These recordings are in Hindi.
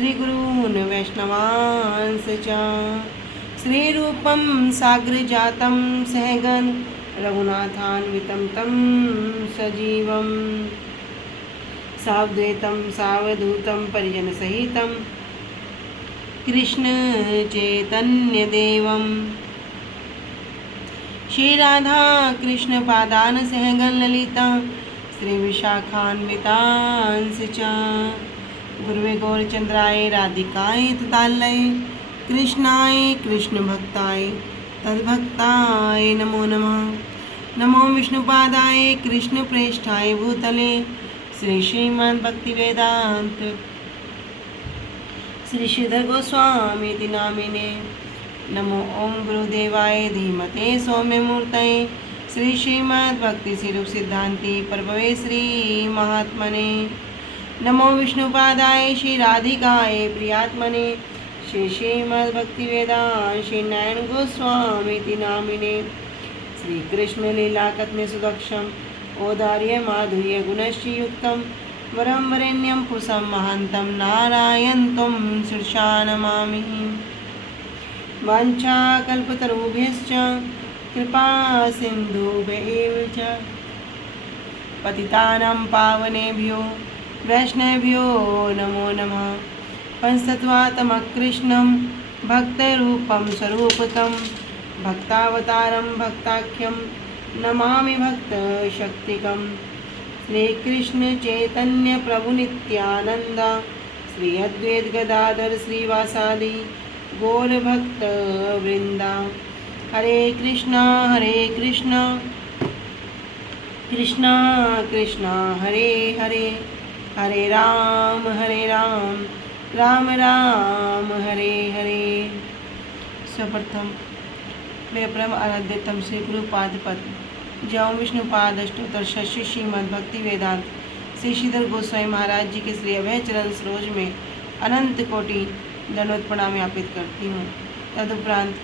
श्रीगुरून् वैष्णवांश्च च। श्रीरूपं साग्रजातं सहगण रघुनाथान्वितं तं सजीवं सावधूतं सावधूतं परिजनसहितं कृष्ण चैतन्यदेवं श्री राधा कृष्ण पादान सहगण ललिता श्री विशाखान्वितांश्च च। गुरुवे गौरचंद्राय राधिकाय तदालय कृष्णाय कृष्ण भक्ताय तद्भक्ताय नमो नमः। नमो विष्णुपादाय कृष्ण प्रेष्ठाय भूतले श्री श्रीमद् भक्ति वेदांत श्री श्रीधर गोस्वामी नामिने। नमो ओम गुरुदेवाय धीमते सौम्यमूर्तये श्री श्रीमद् भक्ति स्वरूप सिद्धांति प्रभवे श्री महात्मने। नमो विष्णुपादाय श्री राधिकाय प्रियात्मने श्री श्रीमद् भक्ति वेदांत श्री नारायण गोस्वामी नामिने। श्री कृष्ण लीला कथने सुदक्षम औदार्य माधुर्य गुणश्रीयुक्तं वरं वरेण्यं पुरुषं महान्तं नारायणं शीर्षा नमामि। वाञ्छाकल्पतरुभ्यश्च कृपा सिन्धुभ्यैव च पतितानां पावनेभ्यो वैष्णवेभ्यो नमो नमः। पंचतत्त्वात्मकृष्णं भक्तरूपं स्वरूपकं भक्तावतारं भक्ताख्यं नमामि भक्तशक्तिकं। श्रीकृष्ण चैतन्य प्रभु नित्यानंद श्री अद्वैत गदाधर श्रीवासादि गौर भक्त वृंदा। हरे कृष्णा कृष्णा कृष्णा हरे हरे, हरे राम राम राम हरे हरे। सर्वप्रथम मेरे परम आराध्यतम श्री गुरुपाद पद्म जय विष्णुपाद अष्टोत्तर शशि श्रीमद् भक्ति वेदांत श्री श्रीधर गोस्वामी महाराज जी के श्री अभय चरण सरोज में अनंत कोटि दंडवत प्रणाम ज्ञापित करती हूँ। तदुपरांत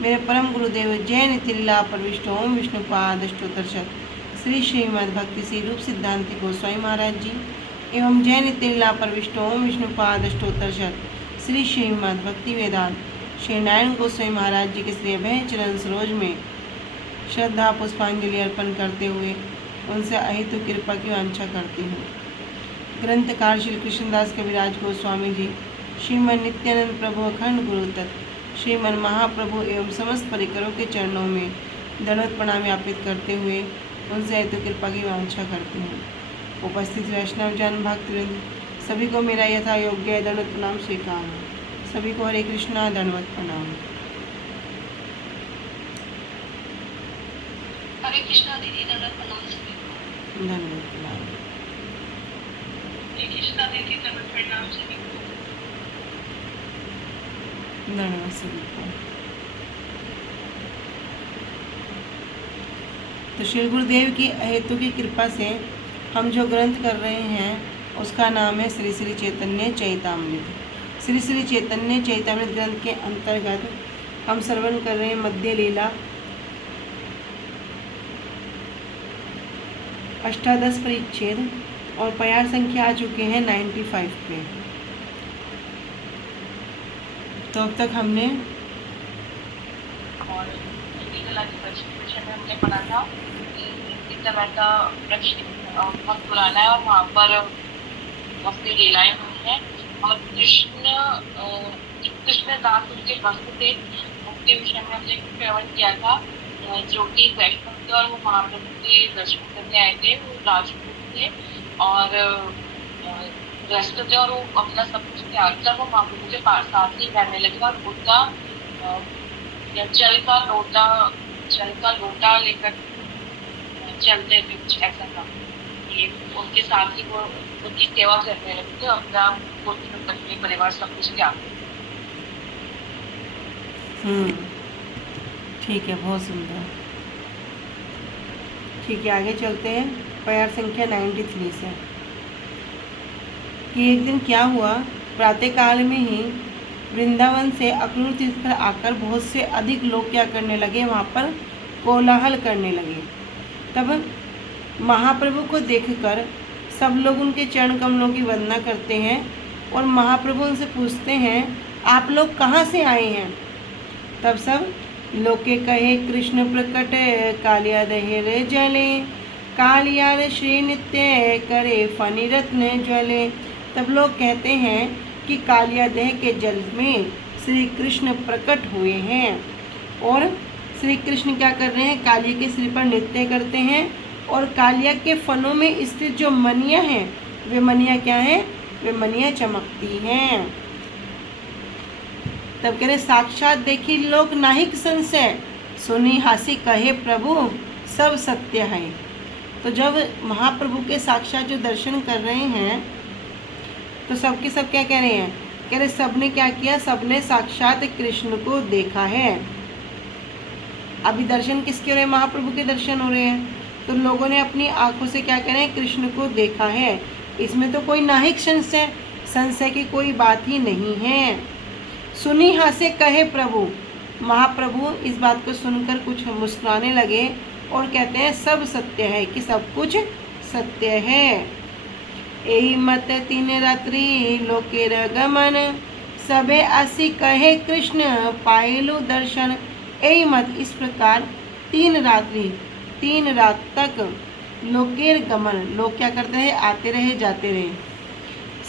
मेरे परम गुरुदेव जय नितिलीला प्रविष्ट ओम विष्णुपाद अष्टोत्तर श्री श्रीमद् भक्ति श्री रूप सिद्धांति गोस्वामी महाराज जी एवं जय नितिलीला प्रविष्ट ओम विष्णुपाद अष्टोत्तर श्री श्रीमद् भक्ति वेदांत श्री नारायण गोस्वामी महाराज जी के श्री अभय चरण सरोज में श्रद्धा पुष्पांजलि अर्पण करते हुए उनसे अहेतु कृपा की वांछा करती हूँ। ग्रंथकार श्री कृष्णदास कविराज गोस्वामी जी श्रीमन नित्यानंद प्रभु अखंड गुरु तक श्रीमन महाप्रभु एवं समस्त परिकरों के चरणों में दंडवत प्रणाम ज्ञापित करते हुए उनसे अहेतु कृपा की वांछा करती हूँ। उपस्थित वैष्णव जन भक्तवृंद सभी को मेरा यथा योग्य दंडवत प्रणाम स्वीकार है। सभी को हरे कृष्णा दंडवत प्रणाम। हरे कृष्णा दीदी दंडवत प्रणाम सभी को। दंडवत प्रणाम। हरे कृष्णा दीदी दंडवत प्रणाम सभी को। दंडवत सभी को। तो श्री गुरुदेव की अहेतु की कृपा से हम जो ग्रंथ कर रहे हैं उसका नाम है श्री श्री चैतन्य चैतामृत। श्री श्री चैतन्य चैतामृत ग्रंथ के अंतर्गत हम श्रवण कर रहे हैं मध्य लीला अष्टादश परिच्छेद और प्यार संख्या आ चुके हैं 95 पे। तो अब तक हमने और लीला के परिच्छेद में हमने पढ़ा था कि समय का वृक्ष बहुत पुराना है और वहाँ पर मस्ती लीलाएं हुई हैं और कृष्ण दास उनके भक्त थे। उनके विषय में हमने श्रवण किया था जो कि वैष्णव थे और वो महाप्रभु के दर्शन करने आए थे। वो राजपूत थे और ग्रस्त थे और वो अपना सब कुछ त्याग कर वो महाप्रभु के साथ ही रहने लगे और उनका जल का लोटा लेकर चलते थे कुछ ऐसा था। ये उनके साथ ही वो उनकी सेवा करने लगे थे। अपना पत्नी परिवार सब कुछ त्याग। ठीक है, बहुत सुंदर। ठीक है, आगे चलते हैं प्यार संख्या 93 से। कि एक दिन क्या हुआ, प्रातःकाल में ही वृंदावन से अक्रूर तीर्थ पर आकर बहुत से अधिक लोग क्या करने लगे, वहाँ पर कोलाहल करने लगे। तब महाप्रभु को देखकर सब लोग उनके चरण कमलों की वंदना करते हैं और महाप्रभु उनसे पूछते हैं आप लोग कहाँ से आए हैं। तब सब लोके कहे कृष्ण प्रकट कालिया दहेरे जले, कालियार श्री नित्य करे फनी रत्न ज्वले। तब लोग कहते हैं कि कालिया दह के जल में श्री कृष्ण प्रकट हुए हैं और श्री कृष्ण क्या कर रहे हैं, कालिया के सिर पर नृत्य करते हैं और कालिया के फनों में स्थित जो मनियाँ हैं वे मनियाँ क्या हैं, वे मनियाँ चमकती हैं। तब कह रहे साक्षात देखी लोक नाहिक संशय, सुनी हासी कहे प्रभु सब सत्य है। तो जब महाप्रभु के साक्षात जो दर्शन कर रहे हैं तो सबके सब क्या कह रहे हैं, कह रहे सबने क्या किया, सबने साक्षात कृष्ण को देखा है। अभी दर्शन किसके हो रहे हैं, महाप्रभु के दर्शन हो रहे हैं। तो लोगों ने अपनी आंखों से क्या कह रहे हैं, कृष्ण को देखा है। इसमें तो कोई नाहिक संशय की कोई बात ही नहीं है। सुनी हासे कहे प्रभु, महाप्रभु इस बात को सुनकर कुछ मुस्कुराने लगे और कहते हैं सब सत्य है, कि सब कुछ सत्य है। यही मत तीन रात्रि लोकेर गमन, सबे आसी कहे कृष्ण पायलु दर्शन। यही मत इस प्रकार 3 रात तक लोकेर गमन, लोग क्या करते हैं, आते रहे जाते रहे।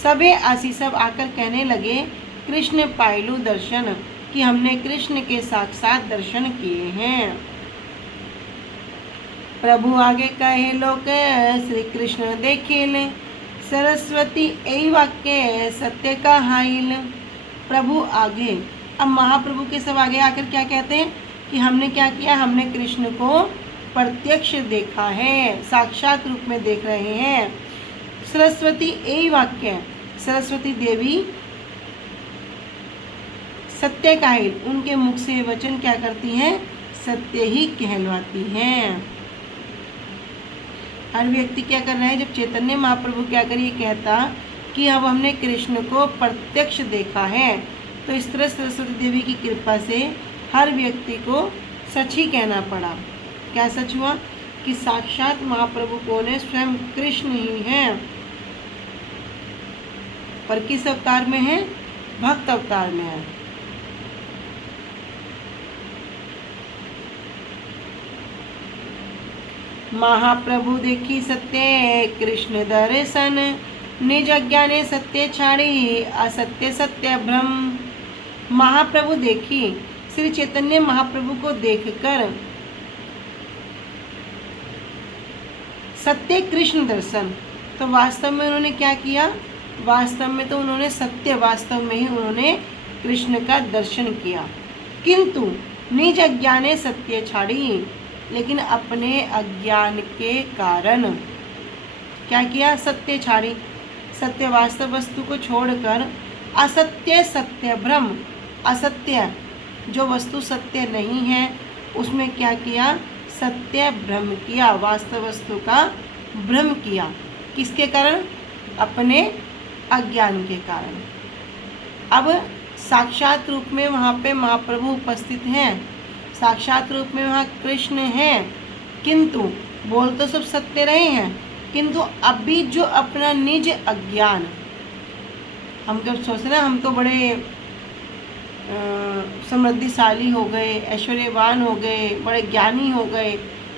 सबे आसी सब आकर कहने लगे कृष्ण पायलु दर्शन, कि हमने कृष्ण के साक्षात दर्शन किए हैं। प्रभु आगे कहे लोक श्री कृष्ण देखेले, सरस्वती यही वाक्य सत्य का हाइल। प्रभु आगे, अब महाप्रभु के सब आगे आकर क्या कहते हैं कि हमने क्या किया, हमने कृष्ण को प्रत्यक्ष देखा है, साक्षात रूप में देख रहे हैं। सरस्वती यही वाक्य, सरस्वती देवी सत्य का ही, उनके मुख से वचन क्या करती हैं, सत्य ही कहलवाती हैं। हर व्यक्ति क्या कर रहा है, जब चैतन्य महाप्रभु क्या करिए कहता कि अब हमने कृष्ण को प्रत्यक्ष देखा है, तो इस तरह सरस्वती देवी की कृपा से हर व्यक्ति को सच ही कहना पड़ा। क्या सच हुआ कि साक्षात महाप्रभु कौन है, स्वयं कृष्ण ही हैं। पर किस अवतार में है, भक्त अवतार में है। महाप्रभु देखी सत्य कृष्ण दर्शन, निज अज्ञाने सत्य छाड़ी असत्य सत्य भ्रम। महाप्रभु देखी, श्री चैतन्य महाप्रभु को देखकर सत्य कृष्ण दर्शन, तो वास्तव में उन्होंने क्या किया, वास्तव में तो उन्होंने सत्य, वास्तव में ही उन्होंने कृष्ण का दर्शन किया। किंतु निज अज्ञाने सत्य छाड़ी, लेकिन अपने अज्ञान के कारण क्या किया, सत्य छाड़ी, सत्य वास्तव वस्तु को छोड़कर असत्य सत्य भ्रम, असत्य जो वस्तु सत्य नहीं है उसमें क्या किया, सत्य भ्रम किया, वास्तव वस्तु का भ्रम किया। किसके कारण, अपने अज्ञान के कारण। अब साक्षात रूप में वहाँ पे महाप्रभु उपस्थित हैं, साक्षात रूप में वहाँ कृष्ण हैं, किंतु बोल तो सब सत्य रहे हैं, किंतु अभी जो अपना निज अज्ञान, हम कब सोचते ना हम तो बड़े समृद्धिशाली हो गए, ऐश्वर्यवान हो गए, बड़े ज्ञानी हो गए,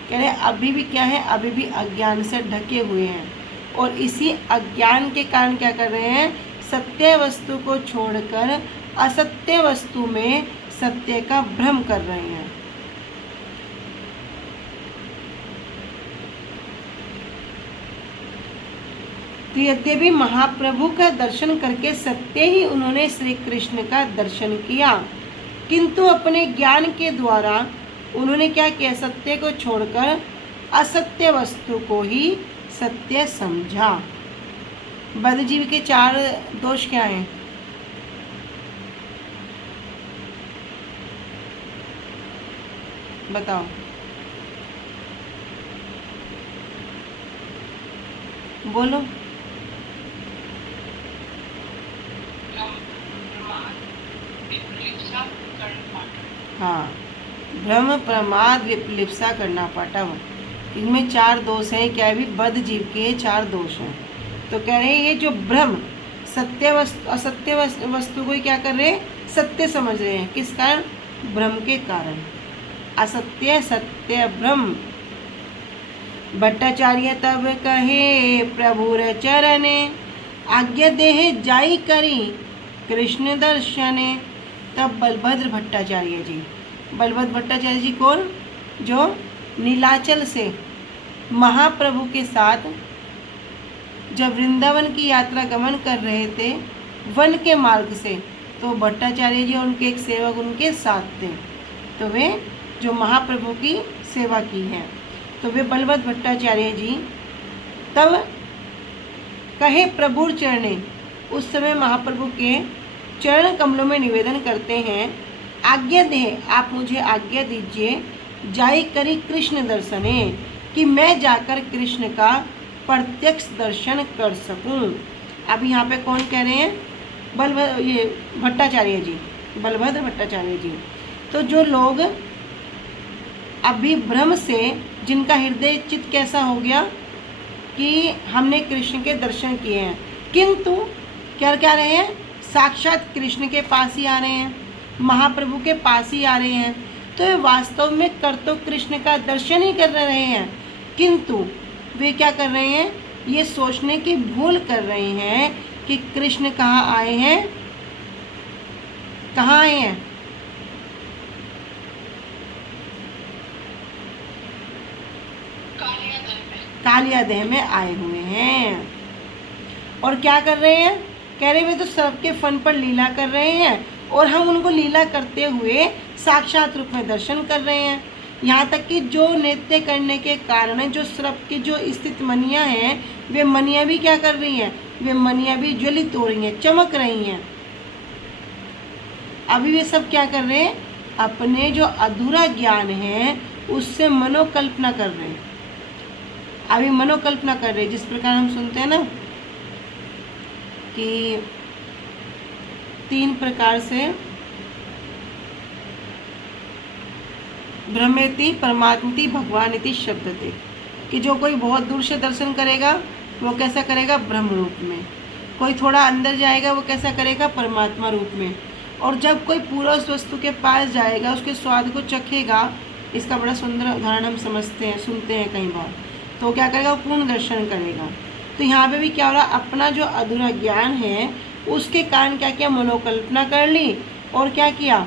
कह रहे अभी भी क्या है, अभी भी अज्ञान से ढके हुए हैं। और इसी अज्ञान के कारण क्या कर रहे हैं, सत्य वस्तु को छोड़कर असत्य वस्तु में सत्य का भ्रम कर रहे हैं। तो यद्यपि महाप्रभु का दर्शन करके सत्य ही उन्होंने श्री कृष्ण का दर्शन किया, किंतु अपने ज्ञान के द्वारा उन्होंने क्या किया, सत्य को छोड़कर असत्य वस्तु को ही सत्य समझा। बद्धजीवी के 4 दोष क्या हैं, बताओ। बोलो। हाँ, भ्रम प्रमाद विप्लिप्सा करना पाठव, इनमें 4 दोष हैं। क्या भी बद्ध जीव के 4 दोष हैं। तो कह रहे हैं ये जो भ्रम, सत्य वस्तु असत्य वस्तु को ही क्या कर रहे हैं, सत्य समझ रहे हैं। किस कारण, भ्रम के कारण। असत्य सत्य भ्रम। भट्टाचार्य तब कहे प्रभुर चरणे, आज्ञा देह जाई करी कृष्ण दर्शने। तब बलभद्र भट्टाचार्य जी, बलभद्र भट्टाचार्य जी कौन, जो नीलाचल से महाप्रभु के साथ जब वृंदावन की यात्रा गमन कर रहे थे वन के मार्ग से, तो भट्टाचार्य जी और उनके एक सेवक उनके साथ थे। तो वे जो महाप्रभु की सेवा की है, तो वे बलभद्र भट्टाचार्य जी तब कहे प्रभुर चरणे, उस समय महाप्रभु के चरण कमलों में निवेदन करते हैं, आज्ञा दे, आप मुझे आज्ञा दीजिए, जाई करी कृष्ण दर्शने, कि मैं जाकर कृष्ण का प्रत्यक्ष दर्शन कर सकूं। अब यहाँ पे कौन कह रहे हैं, बलभद्र, ये भट्टाचार्य जी, बलभद्र भट्टाचार्य जी। तो जो लोग अभी भ्रम से, जिनका हृदय चित्त कैसा हो गया कि हमने कृष्ण के दर्शन किए हैं, किंतु क्या क्या रहे हैं, साक्षात कृष्ण के पास ही आ रहे हैं, महाप्रभु के पास ही आ रहे हैं, तो वे वास्तव में कर तो कृष्ण का दर्शन ही कर रहे हैं, किंतु वे क्या कर रहे हैं, ये सोचने की भूल कर रहे हैं कि कृष्ण कहाँ आए हैं, कहाँ आए हैं, कालिया देह में आए हुए हैं। और क्या कर रहे हैं, कह रहे वे तो सबके फन पर लीला कर रहे हैं, और हम उनको लीला करते हुए साक्षात रूप में दर्शन कर रहे हैं। यहाँ तक कि जो नृत्य करने के कारण जो सर्प की जो स्थित मनियाँ हैं, वे मनियाँ भी क्या कर रही हैं, वे मनियाँ भी ज्वलित हो रही हैं, चमक रही हैं। अभी वे सब क्या कर रहे हैं, अपने जो अधूरा ज्ञान है उससे मनोकल्पना कर रहे हैं। अभी मनोकल्पना कर रहे हैं, जिस प्रकार हम सुनते हैं ना कि 3 प्रकार से ब्रह्मेति परमात्मति भगवानिति शब्द थे, कि जो कोई बहुत दूर से दर्शन करेगा वो कैसा करेगा, ब्रह्म रूप में। कोई थोड़ा अंदर जाएगा वो कैसा करेगा, परमात्मा रूप में। और जब कोई पूरा उस वस्तु के पास जाएगा, उसके स्वाद को चखेगा, इसका बड़ा सुंदर उदाहरण हम समझते हैं, सुनते हैं कई बार, तो क्या करेगा, वो पूर्ण दर्शन करेगा। तो यहाँ पे भी क्या हो रहा, अपना जो अधूरा ज्ञान है उसके कारण क्या किया, मनोकल्पना कर ली, और क्या किया,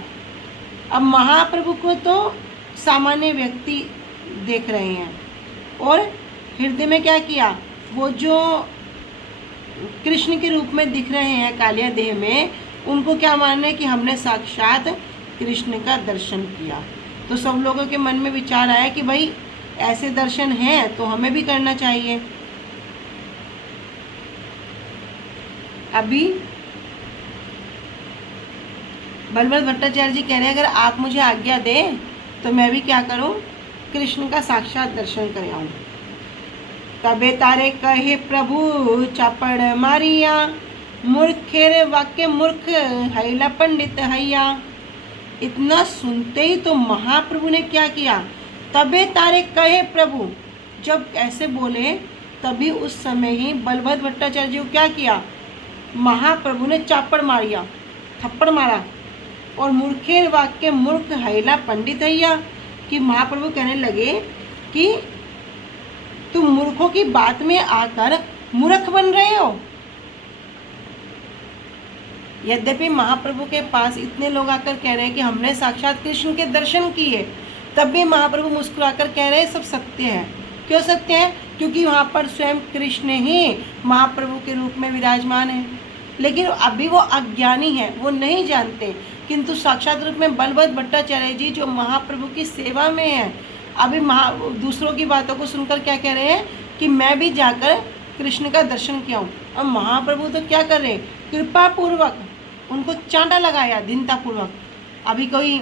अब महाप्रभु को तो सामान्य व्यक्ति देख रहे हैं, और हृदय में क्या किया, वो जो कृष्ण के रूप में दिख रहे हैं कालिया देह में, उनको क्या मानना है कि हमने साक्षात कृष्ण का दर्शन किया। तो सब लोगों के मन में विचार आया कि भाई ऐसे दर्शन हैं तो हमें भी करना चाहिए। अभी बलभद्र भट्टाचार्य जी कह रहे हैं, अगर आप मुझे आज्ञा दें तो मैं भी क्या करूं, कृष्ण का साक्षात दर्शन कर आऊं। तबे तारे कहे प्रभु चापड़ मारिया, मूर्खेर वाक्य मूर्ख हैला पंडित हैया। इतना सुनते ही तो महाप्रभु ने क्या किया, तबे तारे कहे प्रभु, जब ऐसे बोले तभी उस समय ही बलभद्र भट्टाचार्य जी को क्या किया, महाप्रभु ने चापड़ मारिया, थप्पड़ मारा, और मूर्खेर वाक्य मूर्ख हैला पंडित हैया, कि महाप्रभु कहने लगे कि तुम मूर्खों की बात में आकर मूर्ख बन रहे हो। यद्यपि महाप्रभु के पास इतने लोग आकर कह रहे हैं कि हमने साक्षात कृष्ण के दर्शन किए, तब भी महाप्रभु मुस्कुराकर कह रहे हैं सब सत्य है। क्यों सत्य है, क्योंकि वहाँ पर स्वयं कृष्ण ही महाप्रभु के रूप में विराजमान है। लेकिन अभी वो अज्ञानी है, वो नहीं जानते, किंतु साक्षात रूप में बलभद्र भट्टाचार्य जी जो महाप्रभु की सेवा में है, अभी दूसरों की बातों को सुनकर क्या कह रहे हैं कि मैं भी जाकर कृष्ण का दर्शन किया हूँ। अब महाप्रभु तो क्या कर रहे हैं, कृपा पूर्वक उनको चांटा लगाया, दीनतापूर्वक। अभी कोई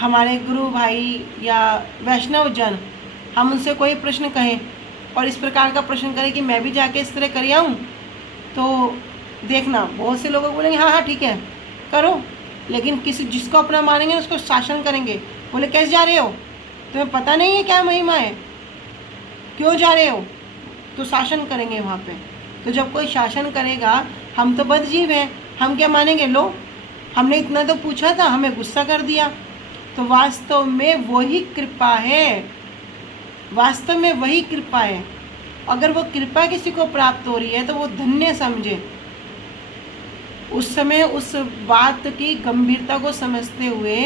हमारे गुरु भाई या वैष्णव जन हम उनसे कोई प्रश्न कहें और इस प्रकार का प्रश्न करें कि मैं भी जाके इस तरह कर आऊँ, तो देखना बहुत से लोग बोलेंगे हाँ हाँ ठीक है करो, लेकिन किसी जिसको अपना मानेंगे उसको शासन करेंगे। बोले कैसे जा रहे हो, तुम्हें पता नहीं है क्या महिमा है, क्यों जा रहे हो, तो शासन करेंगे वहाँ पे। तो जब कोई शासन करेगा हम तो बदजीव हैं, हम क्या मानेंगे, लो हमने इतना तो पूछा था, हमें गुस्सा कर दिया। तो वास्तव में वही कृपा है, वास्तव में वही कृपा है। अगर वो कृपा किसी को प्राप्त हो रही है तो वो धन्य समझे। उस समय उस बात की गंभीरता को समझते हुए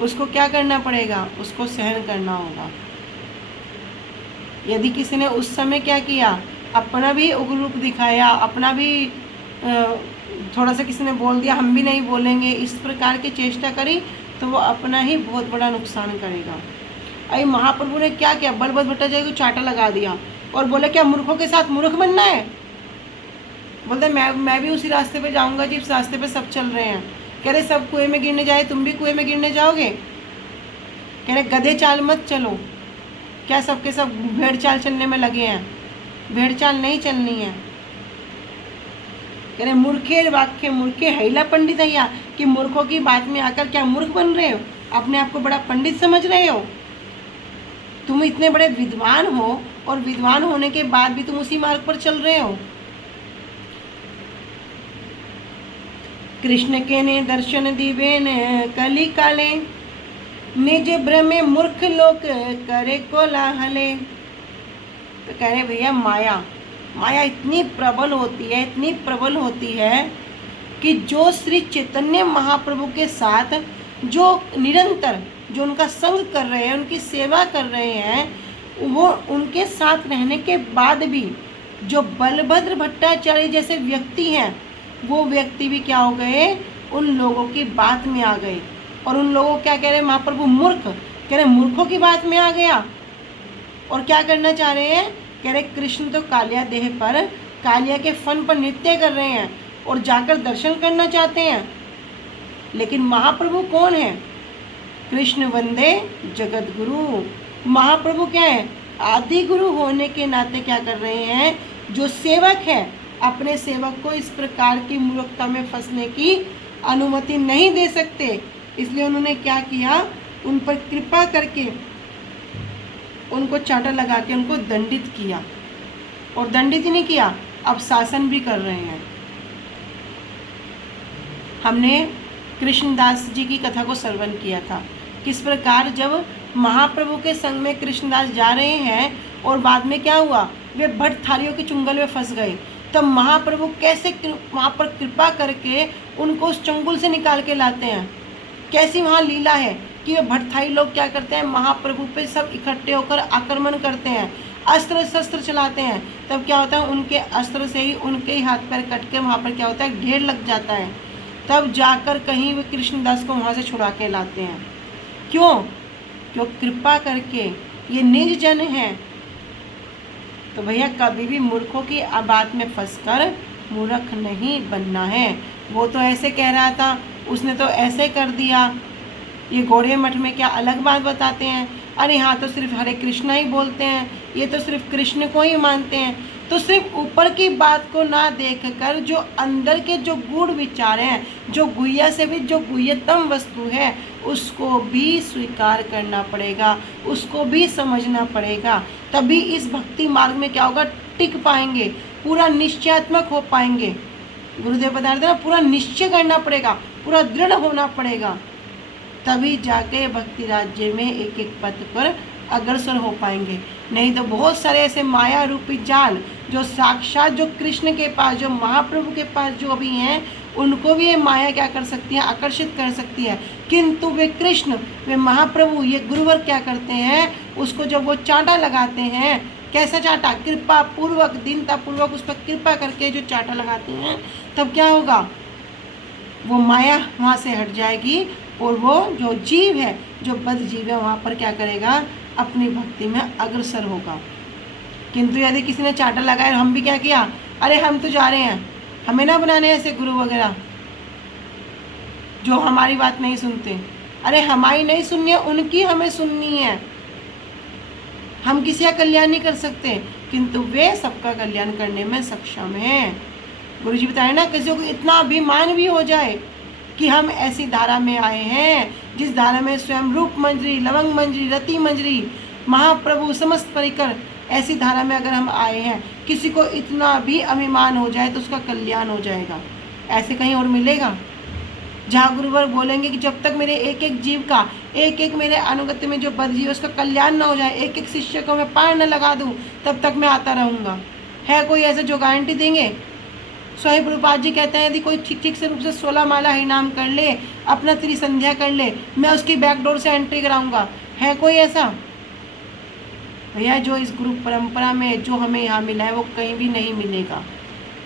उसको क्या करना पड़ेगा, उसको सहन करना होगा। यदि किसी ने उस समय क्या किया, अपना भी उग्र रूप दिखाया, अपना भी थोड़ा सा किसी ने बोल दिया, हम भी नहीं बोलेंगे, इस प्रकार की चेष्टा करी, तो वो अपना ही बहुत बड़ा नुकसान करेगा। अरे महाप्रभु ने क्या किया, बलभद्र भट्टाचार्य को चाटा लगा दिया और बोले क्या मूर्खों के साथ मूर्ख बनना है। बोलते मैं भी उसी रास्ते पे जाऊंगा जिस रास्ते पे सब चल रहे हैं। कह रहे सब कुएं में गिरने जाए, तुम भी कुएं में गिरने जाओगे। कह रहे गधे चाल मत चलो, क्या सबके सब भेड़ चाल चलने में लगे हैं, भेड़ चाल नहीं चलनी है। कह रहे मूर्खे वाक्य मूर्खे हैला पंडित हैया, कि मूर्खों की बात में आकर क्या मूर्ख बन रहे हो, अपने आप को बड़ा पंडित समझ रहे हो। तुम इतने बड़े विद्वान हो और विद्वान होने के बाद भी तुम उसी मार्ग पर चल रहे हो। कृष्ण के ने दर्शन दीवे ने कली काले, निज भ्रमे मूर्ख लोक करे कोलाहले। तो कह रहे भैया माया इतनी प्रबल होती है, इतनी प्रबल होती है कि जो श्री चैतन्य महाप्रभु के साथ जो निरंतर जो उनका संग कर रहे हैं, उनकी सेवा कर रहे हैं, वो उनके साथ रहने के बाद भी जो बलभद्र भट्टाचार्य जैसे व्यक्ति हैं, वो व्यक्ति भी क्या हो गए, उन लोगों की बात में आ गए। और उन लोगों क्या कह रहे हैं महाप्रभु, मूर्ख, कह रहे मूर्खों की बात में आ गया। और क्या करना चाह रहे हैं, कह रहे कृष्ण तो कालिया देह पर, कालिया के फन पर नृत्य कर रहे हैं और जाकर दर्शन करना चाहते हैं। लेकिन महाप्रभु कौन है, कृष्ण वंदे जगत गुरु। महाप्रभु क्या है, आदि गुरु होने के नाते क्या कर रहे हैं, जो सेवक है अपने सेवक को इस प्रकार की मूर्खता में फंसने की अनुमति नहीं दे सकते। इसलिए उन्होंने क्या किया, उन पर कृपा करके उनको चांटा लगा के उनको दंडित किया। और दंडित ही नहीं किया, अब शासन भी कर रहे हैं। हमने कृष्णदास जी की कथा को श्रवण किया था, किस प्रकार जब महाप्रभु के संग में कृष्णदास जा रहे हैं और बाद में क्या हुआ, वे भट्टथारियों के चुंगल में फंस गए। तब महाप्रभु कैसे वहाँ पर कृपा करके उनको उस चंगुल से निकाल के लाते हैं। कैसी वहाँ लीला है कि वे भट्टथारी लोग क्या करते हैं, महाप्रभु पे सब इकट्ठे होकर आक्रमण करते हैं, अस्त्र शस्त्र चलाते हैं। तब क्या होता है, उनके अस्त्र से ही उनके ही हाथ पैर कट के वहाँ पर क्या होता है, ढेर लग जाता है। तब जाकर कहीं वे कृष्णदास को वहाँ से छुड़ा के लाते हैं। क्यों, क्यों कृपा करके ये निज जन हैं। तो भैया कभी भी मूर्खों की बात में फंसकर मूर्ख नहीं बनना है। वो तो ऐसे कह रहा था, उसने तो ऐसे कर दिया, ये गौड़े मठ में क्या अलग बात बताते हैं, अरे हाँ तो सिर्फ हरे कृष्णा ही बोलते हैं, ये तो सिर्फ कृष्ण को ही मानते हैं। तो सिर्फ ऊपर की बात को ना देखकर जो अंदर के जो गूढ़ विचार हैं, जो गुह्य से भी जो गुह्यतम वस्तु है, उसको भी स्वीकार करना पड़ेगा, उसको भी समझना पड़ेगा। तभी इस भक्ति मार्ग में क्या होगा, टिक पाएंगे, पूरा निश्चयात्मक हो पाएंगे। गुरुदेव बता रहे थे ना, पूरा निश्चय करना पड़ेगा, पूरा दृढ़ होना पड़ेगा, तभी जाके भक्ति राज्य में एक एक पथ पर अग्रसर हो पाएंगे। नहीं तो बहुत सारे ऐसे माया रूपी जाल जो साक्षात जो कृष्ण के पास, जो महाप्रभु के पास जो भी हैं, उनको भी ये माया क्या कर सकती है, आकर्षित कर सकती है। किंतु वे कृष्ण, वे महाप्रभु, ये गुरुवर क्या करते हैं, उसको जब वो चांटा लगाते हैं, कैसा चांटा, कृपा पूर्वक, दीनता पूर्वक उस पर कृपा करके जो चांटा लगाते हैं, तब क्या होगा, वो माया वहाँ से हट जाएगी और वो जो जीव है, जो बद जीव है, वहाँ पर क्या करेगा, अपनी भक्ति में अग्रसर होगा। किंतु यदि किसी ने चांटा लगाया, हम भी क्या किया, अरे हम तो जा रहे हैं, हमें ना बनाने ऐसे गुरु वगैरह जो हमारी बात नहीं सुनते। अरे हमारी नहीं सुननी है, उनकी हमें सुननी है। हम किसी का कल्याण नहीं कर सकते, किंतु वे सबका कल्याण करने में सक्षम हैं। गुरु जी बताए ना, किसी को इतना अभिमान भी हो जाए कि हम ऐसी धारा में आए हैं जिस धारा में स्वयं रूप मंजरी, लवंग मंजरी, रति मंजरी, महाप्रभु, समस्त परिकर ऐसी धारा में अगर हम आए हैं, किसी को इतना भी अभिमान हो जाए तो उसका कल्याण हो जाएगा। ऐसे कहीं और मिलेगा? जहाँ गुरुवर बोलेंगे कि जब तक मेरे एक एक जीव का, एक एक मेरे अनुगत्य में जो बद्ध जीव उसका कल्याण ना हो जाए, एक एक शिष्य को मैं पार न लगा दूँ, तब तक मैं आता रहूँगा। है कोई ऐसा जो गारंटी देंगे? स्वयं प्रभुपाद जी कहते हैं यदि कोई ठीक से रूप से 16 माला हरिनाम कर ले, अपना त्रिसंध्या कर ले, मैं उसकी बैकडोर से एंट्री कराऊंगा। है कोई ऐसा? भैया जो इस गुरु परंपरा में जो हमें यहाँ मिला है वो कहीं भी नहीं मिलेगा,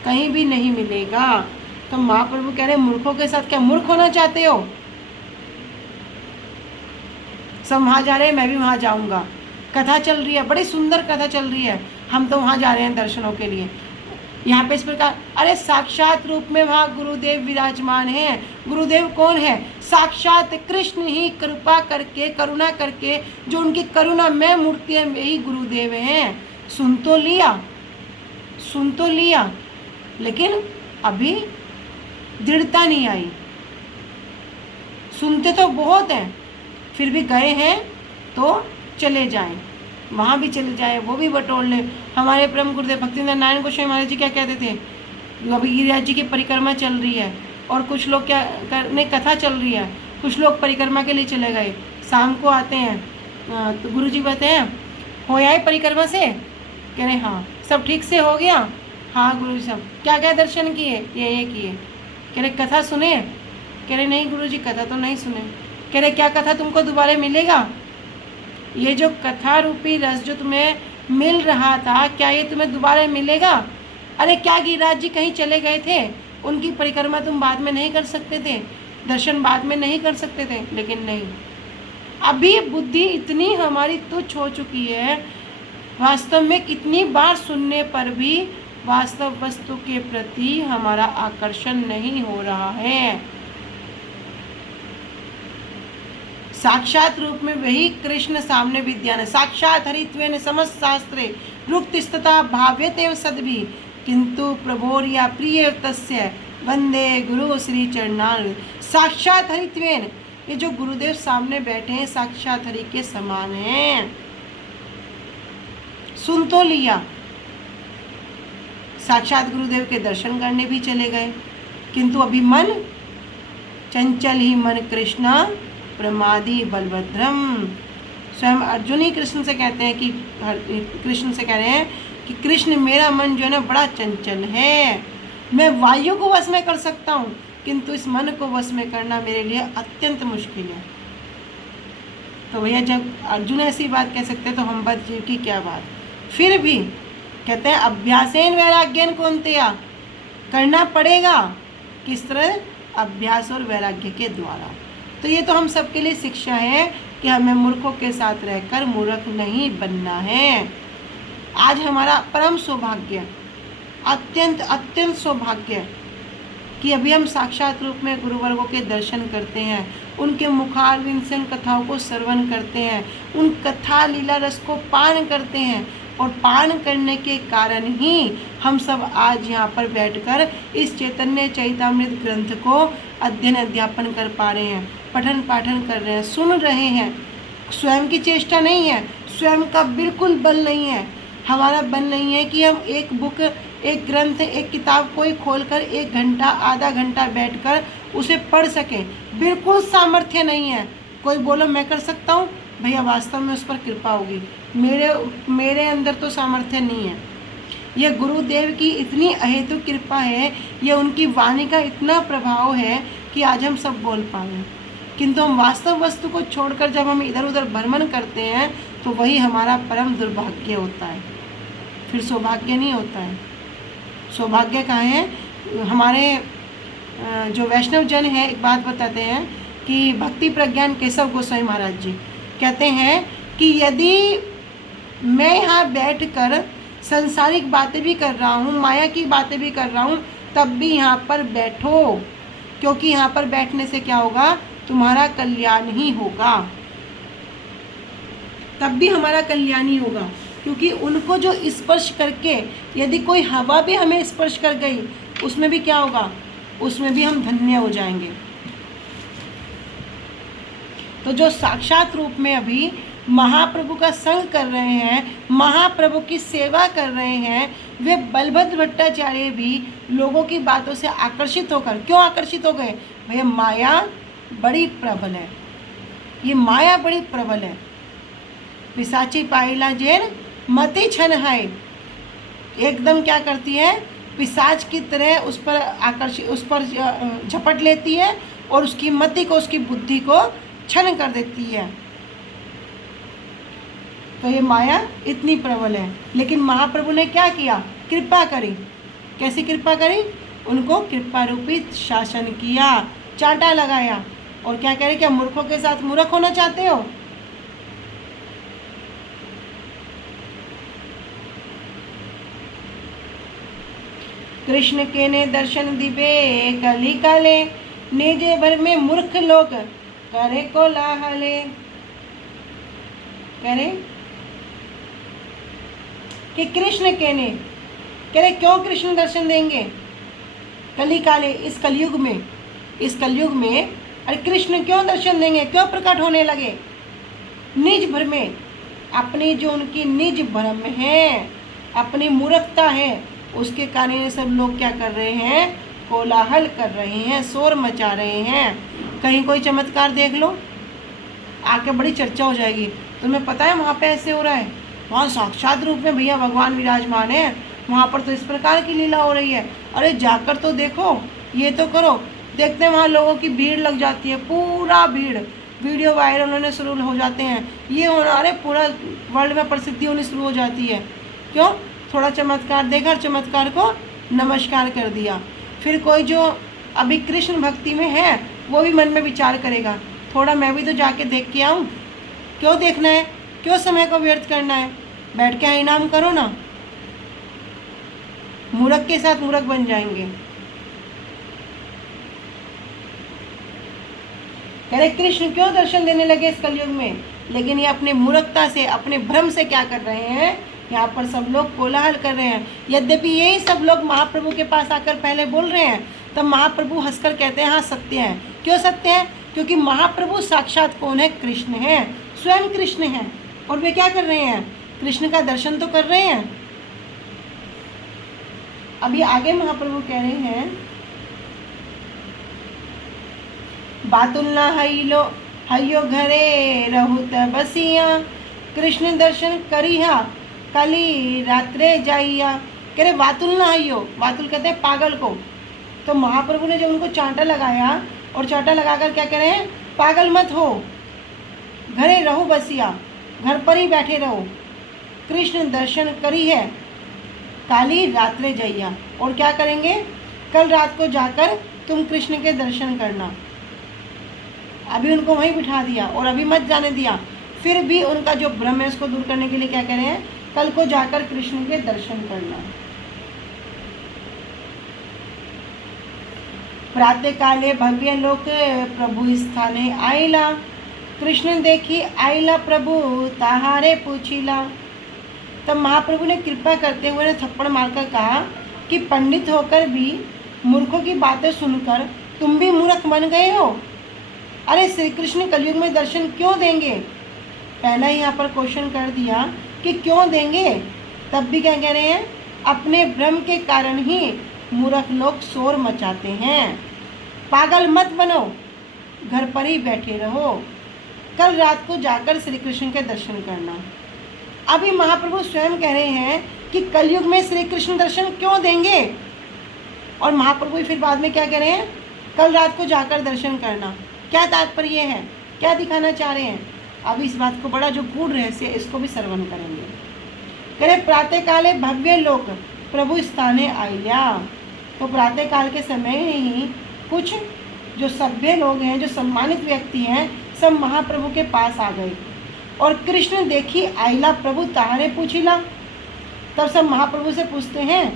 कहीं भी नहीं मिलेगा। तो महाप्रभु कह रहे मूर्खों के साथ क्या मूर्ख होना चाहते हो? सब वहाँ जा रहे हैं, मैं भी वहाँ जाऊँगा। कथा चल रही है, बड़ी सुंदर कथा चल रही है, हम तो वहाँ जा रहे हैं दर्शनों के लिए। यहाँ पे इस प्रकार, अरे साक्षात रूप में वहाँ गुरुदेव विराजमान हैं। गुरुदेव कौन है? साक्षात कृष्ण ही कृपा करके, करुणा करके, जो उनकी करुणा में मूर्ति है, वही गुरुदेव हैं। सुन तो लिया, सुन तो लिया, लेकिन अभी दृढ़ता नहीं आई। सुनते तो बहुत हैं, फिर भी गए हैं तो चले जाएं, वहाँ भी चले जाए, वो भी बटोर ले। हमारे परम गुरुदेव भक्तिनाथ नारायण गोस्वामी महाराज जी क्या कहते थे? अभी गिरिराज जी की परिक्रमा चल रही है और कुछ लोग क्या करने, कथा चल रही है, कुछ लोग परिक्रमा के लिए चले गए, शाम को आते हैं तो गुरु जी कहते हैं हो आए परिक्रमा से? कह रहे हाँ। सब ठीक से हो गया? हाँ गुरु जी। सब क्या क्या दर्शन किए? ये किए। कह रहे कथा सुने? कह रहे नहीं गुरु जी कथा तो नहीं सुने। कह रहे क्या कथा तुमको दोबारा मिलेगा? ये जो कथा रूपी रस जो तुम्हें मिल रहा था, क्या ये तुम्हें दोबारा मिलेगा? अरे क्या गिरिराज जी कहीं चले गए थे, उनकी परिक्रमा तुम बाद में नहीं कर सकते थे, दर्शन बाद में नहीं कर सकते थे? लेकिन नहीं, अभी बुद्धि इतनी हमारी तुच्छ हो चुकी है, वास्तव में कितनी बार सुनने पर भी वास्तव वस्तु के प्रति हमारा आकर्षण नहीं हो रहा है। साक्षात रूप में वही कृष्ण सामने विद्यान, साक्षात हरित्वेन समस्त शास्त्रे रुक्तिस्तथा भाव्यते सद्भि, किंतु प्रभोर्या प्रिय तस्य वंदे गुरु श्री चरणार। साक्षात हरित्वेन, ये जो गुरुदेव सामने बैठे हैं साक्षात हरि के समान हैं। सुन तो लिया, साक्षात गुरुदेव के दर्शन करने भी चले गए, किंतु अभी मन चंचल ही मन कृष्णा प्रमादी बलभद्रम। स्वयं अर्जुन ही कृष्ण से कहते हैं कि कृष्ण से कह रहे हैं कि कृष्ण मेरा मन जो है ना बड़ा चंचल है, मैं वायु को वश में कर सकता हूँ, किंतु इस मन को वश में करना मेरे लिए अत्यंत मुश्किल है। तो भैया जब अर्जुन ऐसी बात कह सकते हैं तो हम बद जीव की क्या बात। फिर भी कहते हैं अभ्यासेन वैराग्यन कौन्तेया, करना पड़ेगा। किस तरह? अभ्यास और वैराग्य के द्वारा। तो ये तो हम सबके लिए शिक्षा है कि हमें मूर्खों के साथ रहकर मूर्ख नहीं बनना है। आज हमारा परम सौभाग्य, अत्यंत अत्यंत सौभाग्य कि अभी हम साक्षात रूप में गुरुवर्गों के दर्शन करते हैं, उनके मुखारविंद से उन कथाओं को श्रवण करते हैं, उन कथा लीला रस को पान करते हैं, और पान करने के कारण ही हम सब आज यहाँ पर बैठकर इस चैतन्य चैतामृत ग्रंथ को अध्ययन अध्यापन कर पा रहे हैं, पठन पाठन कर रहे हैं, सुन रहे हैं। स्वयं की चेष्टा नहीं है, स्वयं का बिल्कुल बल नहीं है, हमारा बल नहीं है कि हम एक बुक, एक ग्रंथ, एक किताब कोई खोलकर 1 घंटा आधा घंटा बैठकर उसे पढ़ सकें, बिल्कुल सामर्थ्य नहीं है। कोई बोलो मैं कर सकता हूँ, भैया वास्तव में उस पर कृपा होगी, मेरे अंदर तो सामर्थ्य नहीं है। यह गुरुदेव की इतनी अहेतुक कृपा है, यह उनकी वाणी का इतना प्रभाव है कि आज हम सब बोल पा रहे हैं। किंतु हम वास्तव वस्तु को छोड़कर जब हम इधर उधर भ्रमण करते हैं तो वही हमारा परम दुर्भाग्य होता है, फिर सौभाग्य नहीं होता है। सौभाग्य कहाँ है? हमारे जो वैष्णव जन है एक बात बताते हैं कि भक्ति प्रज्ञान केशव गोस्वामी महाराज जी कहते हैं कि यदि मैं यहाँ बैठकर संसारिक बातें भी कर रहा हूँ, माया की बातें भी कर रहा हूँ, तब भी यहाँ पर बैठो, क्योंकि यहाँ पर बैठने से क्या होगा? तुम्हारा कल्याण ही होगा, तब भी हमारा कल्याण ही होगा। क्योंकि उनको जो स्पर्श करके यदि कोई हवा भी हमें स्पर्श कर गई, उसमें भी क्या होगा? उसमें भी हम धन्य हो जाएंगे। तो जो साक्षात रूप में अभी महाप्रभु का संग कर रहे हैं, महाप्रभु की सेवा कर रहे हैं, वे बलभद्र भट्टाचार्य भी लोगों की बातों से आकर्षित होकर, क्यों आकर्षित हो गए? भैया माया बड़ी प्रबल है, ये माया बड़ी प्रबल है। पिशाची पाइला जेर मति छन है, एकदम क्या करती है? पिशाच की तरह उस पर आकर्षित, उस पर झपट लेती है और उसकी मति को, उसकी बुद्धि को छन कर देती है। तो ये माया इतनी प्रबल है। लेकिन महाप्रभु ने क्या किया? कृपा करी। कैसी कृपा करी? उनको कृपा रूपी शासन किया, चांटा लगाया। और क्या कह रहे? क्या मूर्खों के साथ मूर्ख होना चाहते हो? कृष्ण के ने दर्शन दिबे कली काले, नेजे भर में मूर्ख लोग करे कोलाहले। कह रहे कि कृष्ण के ने, कह रहे क्यों कृष्ण दर्शन देंगे? कली काले, इस कलयुग में, इस कलयुग में अरे कृष्ण क्यों दर्शन देंगे? क्यों प्रकट होने लगे? निज भ्रम में, अपनी जो उनकी निज भ्रम है, अपनी मूर्खता है, उसके कारण सब लोग क्या कर रहे हैं? कोलाहल कर रहे हैं, शोर मचा रहे हैं। कहीं कोई चमत्कार देख लो, आके बड़ी चर्चा हो जाएगी। तुम्हें पता है वहाँ पे ऐसे हो रहा है, वहाँ साक्षात रूप में भैया भगवान विराजमान है, वहाँ पर तो इस प्रकार की लीला हो रही है। अरे जाकर तो देखो, ये तो करो। देखते हैं वहाँ लोगों की भीड़ लग जाती है, पूरा भीड़, वीडियो वायरल होने शुरू हो जाते हैं, ये होना, अरे पूरा वर्ल्ड में प्रसिद्धि होनी शुरू हो जाती है। क्यों? थोड़ा चमत्कार देखा, चमत्कार को नमस्कार कर दिया। फिर कोई जो अभी कृष्ण भक्ति में है वो भी मन में विचार करेगा, थोड़ा मैं भी तो जाके देख के आऊँ। क्यों देखना है? क्यों समय को व्यर्थ करना है? बैठ के इनाम करो ना। मूर्ख के साथ मूर्ख बन जाएंगे। कह रहे कृष्ण क्यों दर्शन देने लगे इस कलयुग में? लेकिन ये अपने मूर्खता से, अपने भ्रम से क्या कर रहे हैं? यहाँ पर सब लोग कोलाहल कर रहे हैं। यद्यपि यही सब लोग महाप्रभु के पास आकर पहले बोल रहे हैं, तब महाप्रभु हंसकर कहते हैं हाँ सत्य है। क्यों सत्य है? क्योंकि महाप्रभु साक्षात कौन है? कृष्ण है, स्वयं कृष्ण है। और वे क्या कर रहे हैं? कृष्ण का दर्शन तो कर रहे हैं। अभी आगे महाप्रभु कह रहे हैं, बातुल्ला हईलो हयो घरे रहूत बसिया, कृष्ण दर्शन करिहा कली रात्रे जाइया। कह रहे वातुल ना हयो, वातुल कहते हैं पागल को। तो महाप्रभु ने जब उनको चांटा लगाया, और चांटा लगाकर क्या कह रहे हैं? पागल मत हो, घरे रहो बसिया, घर पर ही बैठे रहो, कृष्ण दर्शन करी है काली रात्रे जइया। और क्या करेंगे? कल रात को जाकर तुम कृष्ण के दर्शन करना। अभी उनको वहीं बिठा दिया और अभी मत जाने दिया। फिर भी उनका जो भ्रम है उसको दूर करने के लिए क्या कह रहे हैं? कल को जाकर कृष्ण के दर्शन करना। प्रातः काले भव्य लोक प्रभु स्थाने आइला, कृष्ण देखी आइला प्रभु ताहारे पूछिला। तब महाप्रभु ने कृपा करते हुए थप्पड़ मारकर कहा कि पंडित होकर भी मूर्खों की बातें सुनकर तुम भी मूर्ख बन गए हो। अरे श्री कृष्ण कलयुग में दर्शन क्यों देंगे? पहला ही यहाँ पर क्वेश्चन कर दिया कि क्यों देंगे। तब भी क्या कह रहे हैं? अपने भ्रम के कारण ही मूर्ख लोग शोर मचाते हैं। पागल मत बनो, घर पर ही बैठे रहो, कल रात को जाकर श्री कृष्ण के दर्शन करना। अभी महाप्रभु स्वयं कह रहे हैं कि कलयुग में श्री कृष्ण दर्शन क्यों देंगे। और महाप्रभु फिर बाद में क्या कह रहे हैं? कल रात को जाकर दर्शन करना। क्या तात्पर्य है? क्या दिखाना चाह रहे हैं? अब इस बात को बड़ा जो गूढ़ रहस्य, इसको भी श्रवण करेंगे। कह रहे प्रातः काले भव्य लोक प्रभु स्थाने आइल्या। तो प्रातः काल के समय ही कुछ जो सभ्य लोग हैं, जो सम्मानित व्यक्ति हैं, सब महाप्रभु के पास आ गए। और कृष्ण देखी आइला प्रभु ताहारे पूछिला। तब सब महाप्रभु से पूछते हैं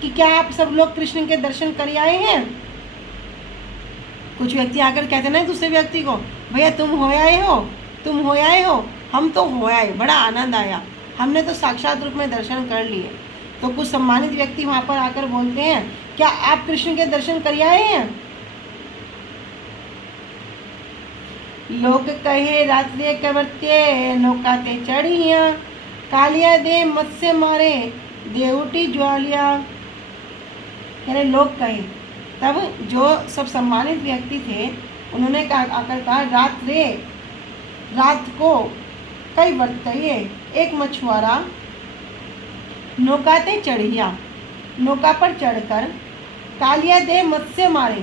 कि क्या आप सब लोग कृष्ण के दर्शन कर आए हैं? कुछ व्यक्ति आकर कहते ना दूसरे व्यक्ति को, भैया तुम हो आए हो, तुम हो आए हो। हम तो हो आए, बड़ा आनंद आया, हमने तो साक्षात रूप में दर्शन कर लिए। तो कुछ सम्मानित व्यक्ति वहाँ पर आकर बोलते हैं, क्या आप कृष्ण के दर्शन कर आए हैं? लोग कहे रात्रि कवर्त्य नौकाते चढ़िया, कालिया दे मत्स्य मारे देवटी ज्वालिया। कह रहे लोग कहे, तब जो सब सम्मानित व्यक्ति थे उन्होंने आकर कहा रात को कई वर्त्य, एक मछुआरा नौकाते चढ़िया, नौका पर चढ़कर कालिया देह मत्स्य मारे,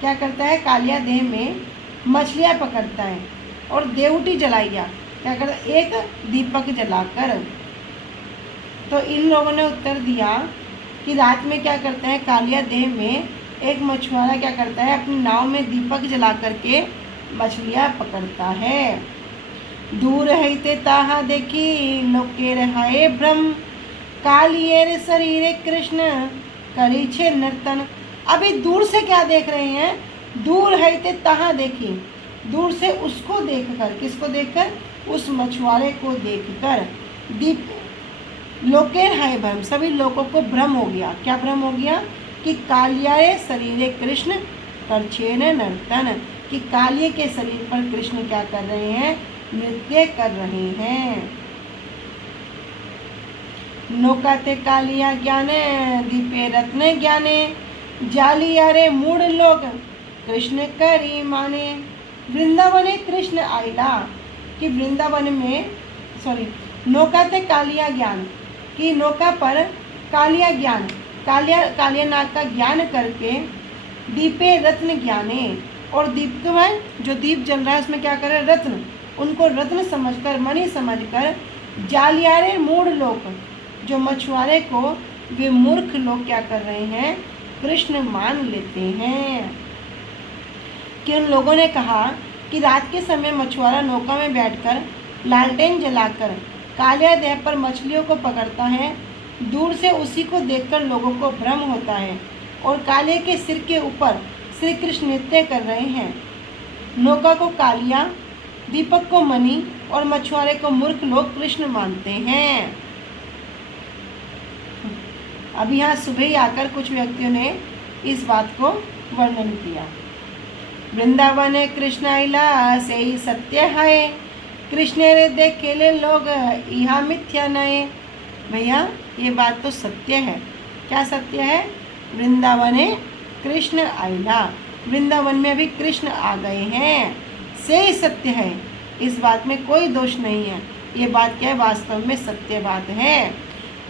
क्या करता है कालिया देह में मछलियाँ पकड़ता है, और देवटी जलाइया, क्या करता है एक दीपक जलाकर। तो इन लोगों ने उत्तर दिया कि रात में क्या करते हैं कालिया देह में एक मछुआरा क्या करता है अपनी नाव में दीपक जला करके मछलियाँ पकड़ता है। दूर है ताहा देखी लोके रहाए भ्रम, कालिये शरीरे कृष्ण करी छे नर्तन। अभी दूर से क्या देख रहे हैं, दूर है ताहा देखी, दूर से उसको देखकर, किसको देखकर, उस मछुआरे को देखकर, दीप लोके रहाए भ्रम, सभी लोगों को भ्रम हो गया। क्या भ्रम हो गया कि कालियाए शरीरे कृष्ण करछेन नर्तन, कि कालिये के शरीर पर कृष्ण क्या कर रहे हैं, नृत्य कर रहे हैं। नौकाते कालिया ज्ञाने दीपे रत्न ज्ञाने, जालियारे मूढ़ लोग कृष्ण करी माने। वृंदावने कृष्ण आइला, कि वृंदावन में नौकाते कालिया ज्ञान, कि नौका पर कालिया ज्ञान, कालिया नाग का ज्ञान करके, दीपे रत्न ज्ञाने, और दीप में जो दीप जल रहा है उसमें क्या कर रहे हैं रत्न, उनको रत्न समझकर, मणि समझकर, जालियारे मूढ़ लोग, जो मछुआरे को वे मूर्ख लोग क्या कर रहे हैं, कृष्ण मान लेते हैं। कि उन लोगों ने कहा कि रात के समय मछुआरा नौका में बैठकर लालटेन जलाकर कालिया देह पर मछलियों को पकड़ता है, दूर से उसी को देखकर लोगों को भ्रम होता है, और कालिया के सिर के ऊपर श्री कृष्ण नृत्य कर रहे हैं। नौका को कालिया, दीपक को मणि और मछुआरे को मूर्ख लोग कृष्ण मानते हैं। अभी यहाँ सुबह ही आकर कुछ व्यक्तियों ने इस बात को वर्णन किया। वृंदावन कृष्ण आइला से ही सत्य है, कृष्ण रे देखेले लोग यहाँ मिथ्या नए। भैया ये बात तो सत्य है। क्या सत्य है? वृंदावने कृष्ण आइला, वृंदावन में अभी कृष्ण आ गए हैं, से ही सत्य है। इस बात में कोई दोष नहीं है। ये बात क्या है? वास्तव में सत्य बात है।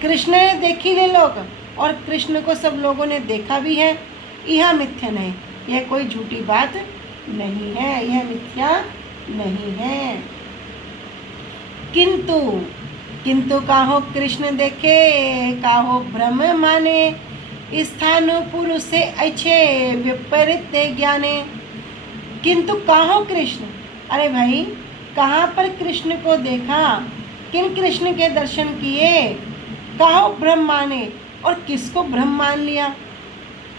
कृष्ण ने देखी ले लोग, और कृष्ण को सब लोगों ने देखा भी है। यह मिथ्या नहीं, यह कोई झूठी बात नहीं है, यह मिथ्या नहीं है। किंतु काहो कृष्ण देखे, काहो भ्रम माने, स्थान पुरुष से अच्छे विपरीत ज्ञाने। किंतु काहो कृष्ण, अरे भाई कहाँ पर कृष्ण को देखा, किन कृष्ण के दर्शन किए, काहो भ्रम माने, और किसको भ्रम मान लिया।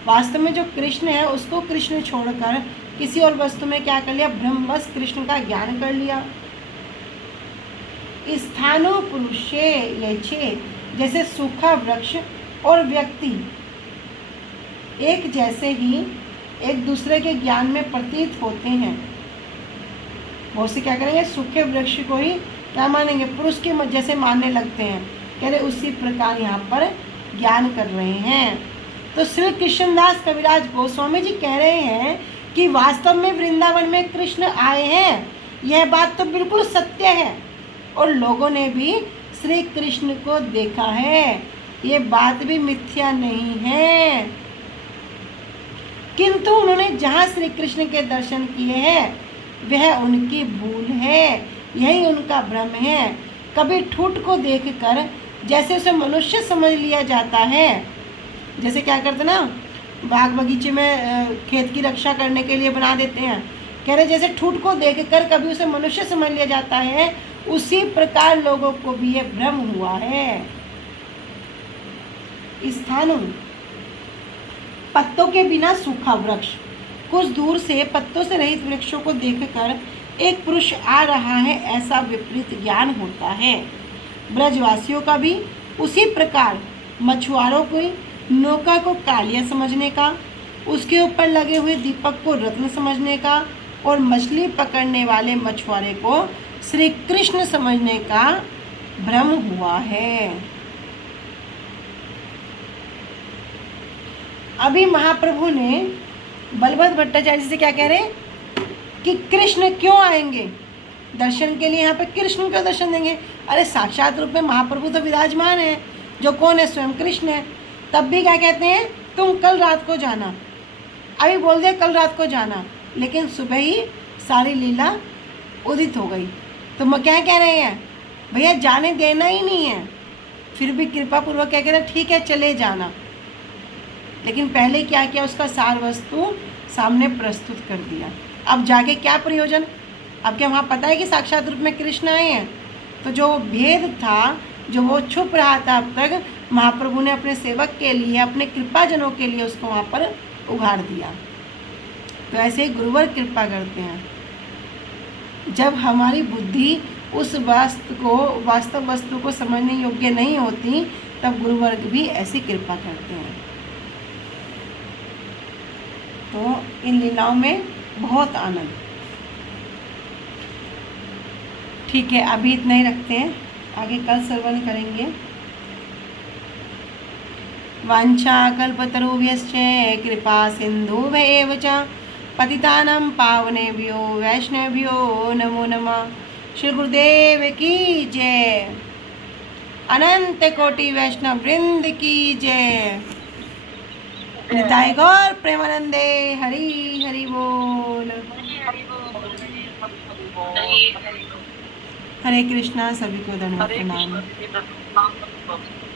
वास्तव में जो कृष्ण है उसको कृष्ण छोड़कर किसी और वस्तु में क्या कर लिया, ब्रह्मवश कृष्ण का ज्ञान कर लिया। स्थानो पुरुषे यचे, जैसे सूखा वृक्ष और व्यक्ति एक जैसे ही एक दूसरे के ज्ञान में प्रतीत होते हैं। बहुत से क्या करेंगे, सूखे वृक्ष को ही क्या मानेंगे, पुरुष के जैसे मानने लगते हैं। कह रहे उसी प्रकार यहाँ पर ज्ञान कर रहे हैं। तो श्री कृष्णदास कविराज गोस्वामी जी कह रहे हैं कि वास्तव में वृंदावन में कृष्ण आए हैं, यह बात तो बिल्कुल सत्य है, और लोगों ने भी श्री कृष्ण को देखा है, ये बात भी मिथ्या नहीं है। किंतु उन्होंने जहाँ श्री कृष्ण के दर्शन किए हैं वह उनकी भूल है, यही उनका भ्रम है। कभी ठूठ को देखकर जैसे उसे मनुष्य समझ लिया जाता है, जैसे क्या करते ना, बाग बगीचे में खेत की रक्षा करने के लिए बना देते हैं। कह रहे जैसे ठूठ को देखकर कभी उसे मनुष्य समझ लिया जाता है, उसी प्रकार लोगों को भी ये भ्रम हुआ है। स्थानु, पत्तों के बिना सूखा वृक्ष, कुछ दूर से पत्तों से रहित वृक्षों को देखकर एक पुरुष आ रहा है, ऐसा विपरीत ज्ञान होता है। ब्रजवासियों का भी उसी प्रकार मछुआरों को नौका को कालिया समझने का, उसके ऊपर लगे हुए दीपक को रत्न समझने का, और मछली पकड़ने वाले मछुआरे को श्री कृष्ण समझने का भ्रम हुआ है। अभी महाप्रभु ने बलभद्र भट्टाचार्य जी से क्या कह रहे हैं कि कृष्ण क्यों आएंगे दर्शन के लिए, यहाँ पे कृष्ण क्यों दर्शन देंगे? अरे साक्षात रूप में महाप्रभु तो विराजमान है, जो कौन है? स्वयं कृष्ण है। तब भी क्या कहते हैं, तुम कल रात को जाना। अभी बोल दिया कल रात को जाना, लेकिन सुबह ही सारी लीला उदित हो गई। तो मैं क्या कह रहे हैं, भैया जाने देना ही नहीं है। फिर भी कृपा पूर्वक क्या कह रहे हैं, ठीक है चले जाना। लेकिन पहले क्या किया, उसका सार वस्तु सामने प्रस्तुत कर दिया। अब जाके क्या प्रयोजन? अब क्या वहाँ पता है कि साक्षात रूप में कृष्ण आए हैं? तो जो भेद था, जो वो छुप रहा था अब तक, महाप्रभु ने अपने सेवक के लिए, अपने कृपाजनों के लिए उसको वहाँ पर उघाड़ दिया। तो ऐसे ही गुरुवर कृपा करते हैं। जब हमारी बुद्धि उस वास्तव वस्तु को समझने योग्य नहीं होती, तब गुरुवर्ग भी ऐसी कृपा करते हैं। तो इन लीलाओं में बहुत आनंद। ठीक है, अभी इतना ही रखते हैं, आगे कल श्रवण करेंगे। वाञ्छा कल्पतरुभ्यश्च कृपा सिन्धुभ्येव च पतितानां पावनेभ्यो वैष्णवेभ्यो नमो नमः। श्री गुरुदेव की जय। अनंत कोटि वैष्णव वृंद की जय। निताय गौर प्रेमानंदे। हरि हरि बोल। हरे कृष्णा। सभी को धन्यवाद प्रणाम।